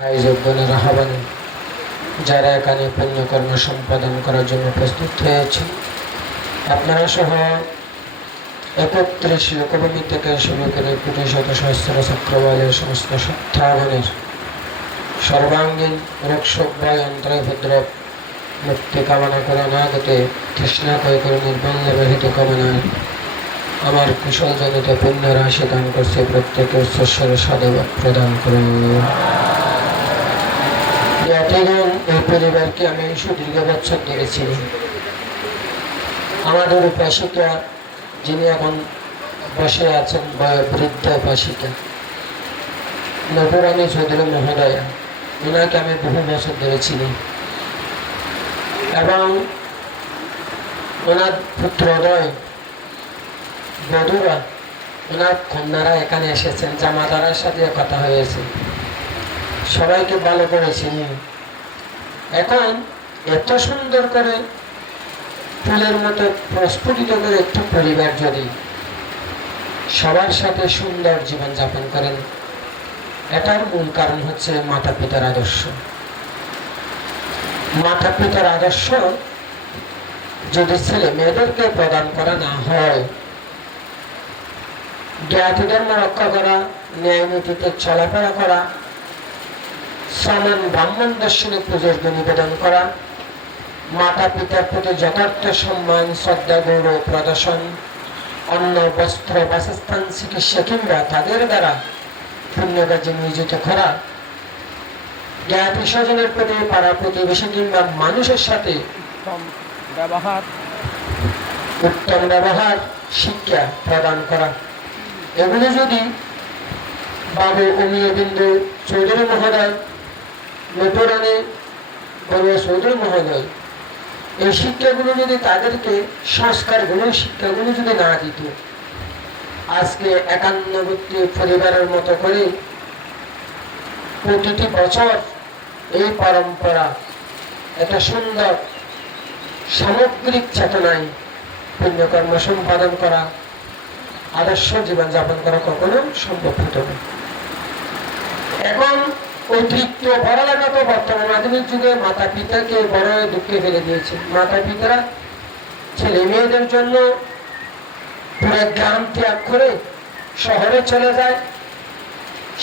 বোনেরা হবেন যারা এখানে পুণ্যকর্ম সম্পাদন করার জন্য প্রস্তুত হয়েছে, আপনারা সহ 31 লোকভূমি থেকে শুরু করে কোটি শত সহস্র চক্রবালের সমস্ত সত্তাবনের সর্বাঙ্গীন রোগশোক ভয় অন্তরে ভদ্রব মুক্তি কামনা করে অনাগতে তৃষ্ণা কয় করে নির্বল ব্যহিত কামনায় আমার কুশল জনিত পুণ্য রাশি দান করছে। প্রত্যেকে উচ্চস্বরে সাধুবাদ প্রদান করুন। এই পরিবারকে আমি সুদীর্ঘ বছর ধরে চিনি। আমাদের উপাসিকা যিনি এখন বসে আছেন, বৃদ্ধ উপাসিকা নবরানী চৌধুরী মহোদয়া, ওনাকে আমি বহু বছর ধরে চিনি এবং ওনার পুত্রদয় বধূরা, ওনার কন্যারা এখানে এসেছেন, জামাতারার সাথে কথা হয়েছে, সবাইকে ভালো করে চিনি। এখন এত সুন্দর করে ফুলের মতো প্রস্ফুটিত করে একটু পরিবার যদি সবার সাথে সুন্দর জীবন যাপন করেন, এটার মূল কারণ হচ্ছে মাতা পিতার আদর্শ। মাতা পিতার আদর্শ যদি ছেলে মেয়েদেরকে প্রদান করা না হয়, জ্ঞাতি ধর্ম রক্ষা করা, ন্যায় নীতিতে চলাফেরা করা, সমান ব্রাহ্মণ দর্শনে পুজোর নিবেদন করা, মাতা পিতার প্রতি যথার্থ সম্মান শ্রদ্ধা গৌরব প্রদর্শন, অন্ন বস্ত্র বাসস্থান চিকিৎসা কিংবা তাদের দ্বারা পুণ্য কাজে নিয়োজিত করা, জ্ঞাতি স্বজনের প্রতি পাড়া প্রতিবেশী কিংবা মানুষের সাথে উত্তম ব্যবহার শিক্ষা প্রদান করা, এগুলো যদি বাবু অমিয়বিন্দু চৌধুরী মহোদয়, নটরানী বড়ুয়া চৌধুরী মহোদয় এই শিক্ষাগুলো যদি তাদেরকে সংস্কারগুলো শিক্ষাগুলো যদি না দিত, আজকে 51টি পরিবারের মতো করে প্রতিটি বছর এই পরম্পরা একটা সুন্দর সামগ্রিক চেতনায় পুণ্যকর্ম সম্পাদন করা, আদর্শ জীবন যাপন করা কখনো সম্ভব হতো না। এখন অতিরিক্ত পড়ালেখা তো বর্তমান আধুনিক যুগে মাতা পিতাকে বড় দুঃখে ফেলে দিয়েছে। মাতা পিতারা ছেলে মেয়েদের জন্য পুরো গ্রাম ত্যাগ করে শহরে চলে যায়,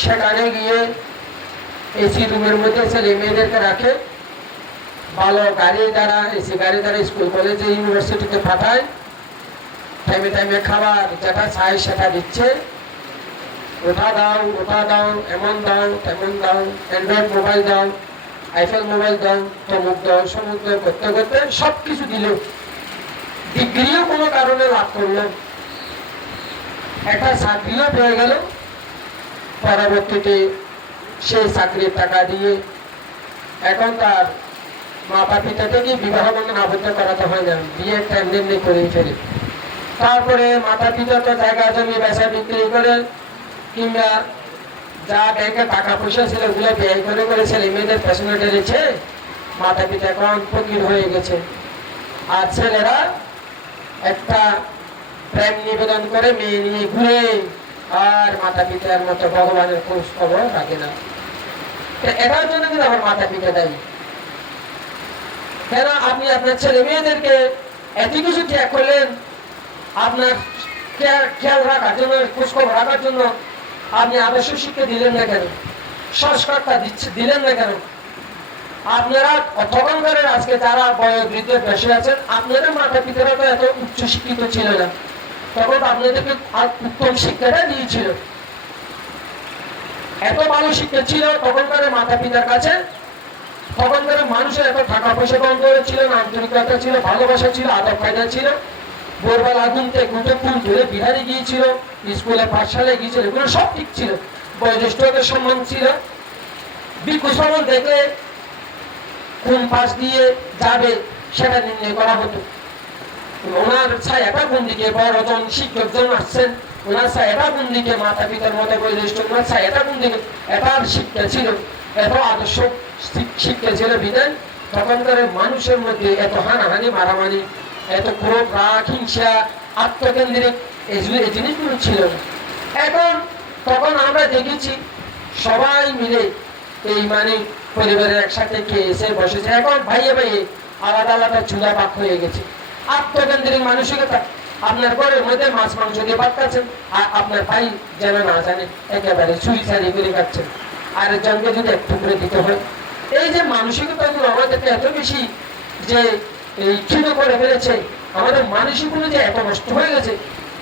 সেখানে গিয়ে এসি রুমের মধ্যে ছেলে মেয়েদেরকে রাখে, ভালো গাড়ি দ্বারা এসি গাড়ি দ্বারা স্কুল কলেজে ইউনিভার্সিটিতে পাঠায়, টাইমে টাইমে খাবার যেটা চাই সেটা দিচ্ছে, ওটা দাও, এমন দাও তেমন দাও, অ্যান্ড্রয়েড মোবাইল দাও, আইফেল মোবাইল দাও, তমুক দাও সমুক দাও করতে করতে সব কিছু দিল। ডিগ্রিও কোনো কারণে লাভ করলো, একটা চাকরিও পেয়ে গেল, পরবর্তীতে সেই চাকরির টাকা দিয়ে এখন তার মাতা পিতা থেকে বিবাহ বন্ধন আবদ্ধ করাতে হয় না, বিয়ে এমনি করেই ফেলে। তারপরে মাতা পিতা তো জায়গা জমি বেচা বিক্রি করে কিংবা যা ব্যাংকে টাকা পয়সা ছিল ওগুলো ব্যয় করে করে ছেলে মেয়েদের পেছনে ঢেলেছে, মাতা পিতা এখন ফকির হয়ে গেছে। আর ছেলেরা একটা প্রেম নিবেদন করে মেয়ে নিয়ে ঘুরে, আর মাতা পিতার মতো ভগবানের খোঁজ খবর রাখে না। এটার জন্য কিন্তু আমার মাতা পিতা দায়ী। কেন আপনি আপনার ছেলে মেয়েদেরকে এত কিছু ত্যাগ করলেন, আপনার খেয়াল রাখার জন্য, খোঁজ খবর রাখার জন্য আপনি আদর্শ শিক্ষা দিলেন না কেন, সংস্কারটা দিলেন না কেন? আপনারা তখনকার আজকে যারা বয়োবৃদ্ধ বসে আছেন, আপনাদের মাতা পিতারা তো এত উচ্চ শিক্ষিত ছিল না, তখন আপনাদেরকে উত্তম শিক্ষাটা দিয়েছিল, এত ভালো শিক্ষা ছিল তখনকার মাতা পিতার কাছে। তখনকার মানুষের এত টাকা পয়সা কম ছিল না, আন্তরিকতা ছিল, ভালোবাসা ছিল, আদব কায়দা ছিল, ভোরবেলা ঘুমতে ঘুমতে ফুল ধরে বিহারে গিয়েছিল, স্কুলে পাঠশালায় গিয়েছিল, এগুলো সব ঠিক ছিল, বয়োজ্যেষ্ঠদের সম্মান ছিল। বিকুশমন দেখে কোন পাশ দিয়ে যাবে সেটা নির্ণয় করা হতো। ওনার ছায়াটা কোন দিকে, বড়জন শিক্ষকজন আসছেন, ওনার ছায়াটা কোন দিকে, মাতা পিতার মতো বয়োজ্যেষ্ঠ ওনার ছায়াটা কোন দিকে, এটার শিক্ষা ছিল, এত আদর্শ শিক্ষা ছিল বিধান তখনকার মানুষের মধ্যে এত হানাহানি মারামারি, এত ক্রোধ রাগ হিংসা আত্মকেন্দ্রিক এই জিনিসগুলো ছিল। এখন তখন আমরা দেখেছি সবাই মিলে এই মানে পরিবারের একসাথে খেয়েছে বসেছে, এখন ভাইয়ে ভাইয়ে আলাদা আলাদা চুলা পাক হয়ে গেছে। আত্মকেন্দ্রিক মানসিকতা। আপনার ঘরের মধ্যে মাছ মাংস দিয়ে ভাত খাচ্ছেন, আর আপনার ভাই যেন না জানে একেবারে চুরি চারি করে খাচ্ছেন, আরেকজনকে যদি একটু করে দিতে হয়। এই যে মানসিকতাগুলো আমাদেরকে এত বেশি যে এই ক্ষীণ করে ফেলেছে, আমাদের মানসিকগুলো যে এত নষ্ট হয়ে গেছে,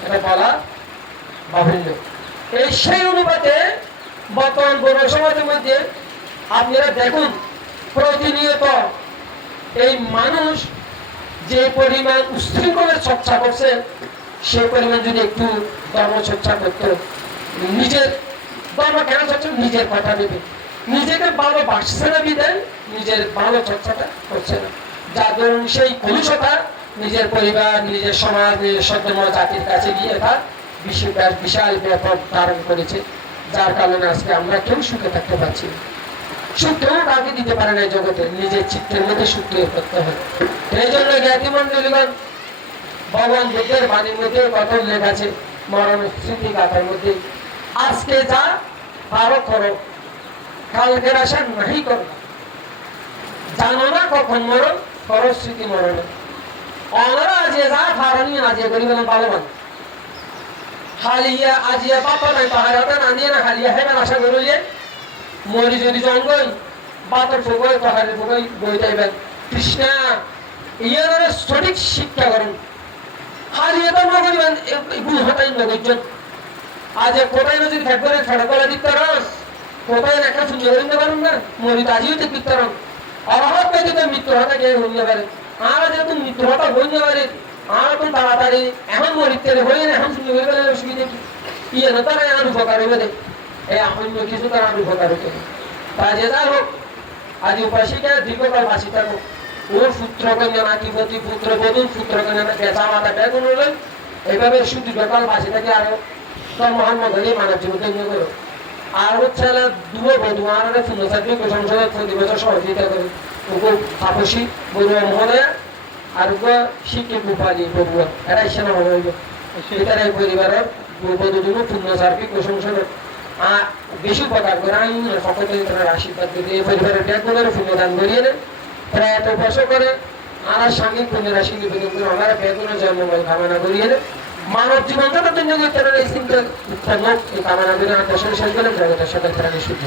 এটা বলা বাহুল্য। এই সেই অনুপাতে বর্তমান বড় সমাজের মধ্যে আপনারা দেখুন, প্রতিনিয়ত এই মানুষ যে পরিমাণ উশৃঙ্খলের চর্চা করছে, সে পরিমাণ যদি একটু ধর্ম চর্চা করত, নিজের ধর্ম কেন চর্চা, নিজের কথা দেবে, নিজেকে ভালো বাসছে না বিদায় নিজের ভালো চর্চাটা করছে না, যার ধরুন সেই কলুষতা নিজের পরিবার, নিজের সমাজ, নিজের সদ্যম জাতির কাছে গিয়ে তার বিশাল ব্যাপক ধারণ করেছে, যার কারণে আজকে আমরা কেউ সুখে থাকতে পারছি না। সুখ কেউ কাউকে দিতে পারে না জগতে, নিজের চিত্রের মধ্যে সুখ তৈরি করতে হয়। এই জন্য জ্ঞাতিমন্ডলীগণ ভগবান বুদ্ধের বাণীর মধ্যে কথা উল্লেখ আছে, মরণ স্মৃতি গাথার মধ্যে, আজকে যা পারো করো, কালকের আশা নাহি করো, জানো না কখন মরণ, করো স্মৃতি মরণ। অনারা আজে যা ফারানি আজে করি বলেন ভালোবান, হালিয়া আজিয়া বাপা নাই পাহাড়াটা না দিয়ে না হালিয়া হেবেন আশা করলে মরি যদি জঙ্গল বাতর ফুগই পাহাড়ের ফুগই বই যাইবেন কৃষ্ণা ইয়ার সঠিক শিক্ষা করুন। হালিয়া তো না করিবেন ভুল হতাই না বুঝছেন, আজ কোথায় যদি ফেটবরে ফেটা করে দিতে রস কোথায় একটা সুন্দর করতে পারুন না, মরি তো আজিও ঠিক দিতে রন অভাব পেতে তো মৃত্যু হতা কে হইতে পারে, আর যেহেতু মৃত্যু হতা হইতে পারে আর তো তাড়াতাড়ি এখন মরিতে হয়ে না, এখন সুন্দর করে অসুবিধা কি, ইয়ে না তারা আর উপকার হইবে দেয়, এই অন্য কিছু তার আর উপকার হইতে তা যে যা হোক, আজ উপাসিকা দীর্ঘকাল বাঁচি থাকুক, ওর পুত্র কন্যা নাতিপতি পুত্র বধূ পুত্র কন্যা বেচা মাথা বেগুন হলো, এইভাবে দীর্ঘকাল বাঁচি থাকে, আরো তোর মোহাম্মদ হলে মানব জীবন তৈরি করো। আর হচ্ছে দুটো বধূ আর শূন্য চাকরি সংসদে প্রতি বছর সহযোগিতা করে, ওকে তাপসী বড়ুয়া মহোদয়া আর শিক্ষিত গোপালী বড়ুয়া, এরা সেনা হইব, এটার পরিবারের বধূ দুটো পূর্ণ সার্বিক প্রশংসনের আর বেশি উপকার করে আমি সকলে আশীর্বাদ দিতে এই পরিবারের ব্যাগুণের পুণ্যদান করিয়ে নেন, প্রায় এত বছর করে আর স্বামী পুণ্যের রাশি নিবেদন করে ওনারা ব্যাগুণের জন্মময় কামনা করিয়ে নেন, মানব জীবনটা তো এই চিন্তা উৎপন্ন এই কামনা করে আমার দেশের শেষ করেন জগতের সাথে প্রাণী শুদ্ধ।